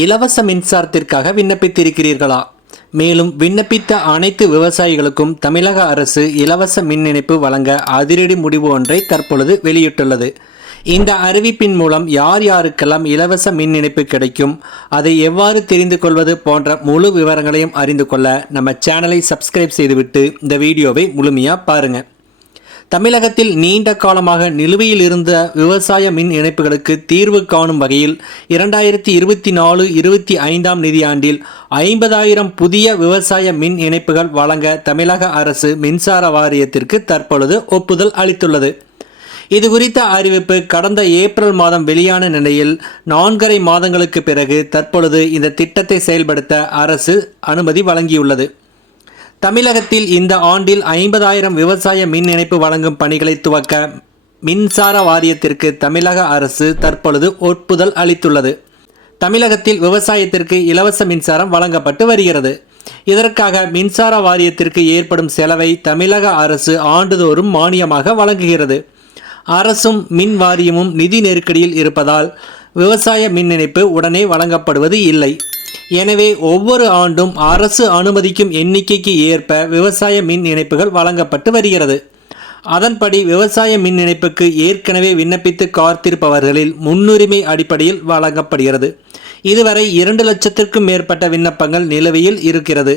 இலவச மின்சாரத்திற்காக விண்ணப்பித்திருக்கிறீர்களா? மேலும் விண்ணப்பித்த அனைத்து விவசாயிகளுக்கும் தமிழக அரசு இலவச மின் இணைப்பு வழங்க அதிரடி முடிவு ஒன்றை தற்பொழுது வெளியிட்டுள்ளது. இந்த அறிவிப்பின் மூலம் யார் யாருக்கெல்லாம் இலவச மின் இணைப்பு கிடைக்கும், அதை எவ்வாறு தெரிந்து கொள்வது போன்ற முழு விவரங்களையும் அறிந்து கொள்ள நம்ம சேனலை சப்ஸ்கிரைப் செய்துவிட்டு இந்த வீடியோவை முழுமையாக பாருங்க. தமிழகத்தில் நீண்ட காலமாக நிலுவையில் இருந்த விவசாய மின் இணைப்புகளுக்கு தீர்வு காணும் வகையில் 2024-25 நிதியாண்டில் 50,000 புதிய விவசாய மின் இணைப்புகள் வழங்க தமிழக அரசு மின்சார வாரியத்திற்கு தற்பொழுது ஒப்புதல் அளித்துள்ளது. இது குறித்த அறிவிப்பு கடந்த ஏப்ரல் மாதம் வெளியான நிலையில் 4.5 மாதங்களுக்கு பிறகு தற்பொழுது இந்த திட்டத்தை செயல்படுத்த அரசு அனுமதி வழங்கியுள்ளது. தமிழகத்தில் இந்த ஆண்டில் 50,000 விவசாய மின் இணைப்பு வழங்கும் பணிகளை துவக்க மின்சார வாரியத்திற்கு தமிழக அரசு தற்பொழுது ஒப்புதல் அளித்துள்ளது. தமிழகத்தில் விவசாயத்திற்கு இலவச மின்சாரம் வழங்கப்பட்டு வருகிறது. இதற்காக மின்சார வாரியத்திற்கு ஏற்படும் செலவை தமிழக அரசு ஆண்டுதோறும் மானியமாக வழங்குகிறது. அரசும் மின் வாரியமும் நிதி நெருக்கடியில் இருப்பதால் விவசாய மின் இணைப்பு உடனே வழங்கப்படுவது இல்லை. எனவே ஒவ்வொரு ஆண்டும் அரசு அனுமதிக்கும் எண்ணிக்கைக்கு ஏற்ப விவசாய மின் இணைப்புகள் வழங்கப்பட்டு வருகிறது. அதன்படி விவசாய மின் இணைப்புக்கு ஏற்கனவே விண்ணப்பித்து காத்திருப்பவர்களில் முன்னுரிமை அடிப்படையில் வழங்கப்படுகிறது. இதுவரை 2 லட்சத்திற்கும் மேற்பட்ட விண்ணப்பங்கள் நிலுவையில் இருக்கிறது.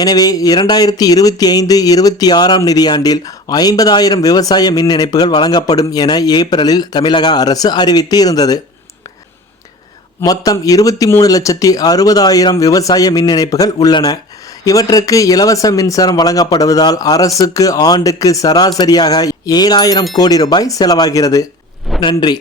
எனவே 2025-26 நிதியாண்டில் 50,000 விவசாய மின் இணைப்புகள் வழங்கப்படும் என ஏப்ரலில் தமிழக அரசு அறிவித்து இருந்தது. மொத்தம் 23,60,000 விவசாய மின் இணைப்புகள் உள்ளன. இவற்றுக்கு இலவச மின்சாரம் வழங்கப்படுவதால் அரசுக்கு ஆண்டுக்கு சராசரியாக 7,000 கோடி ரூபாய் செலவாகிறது. நன்றி.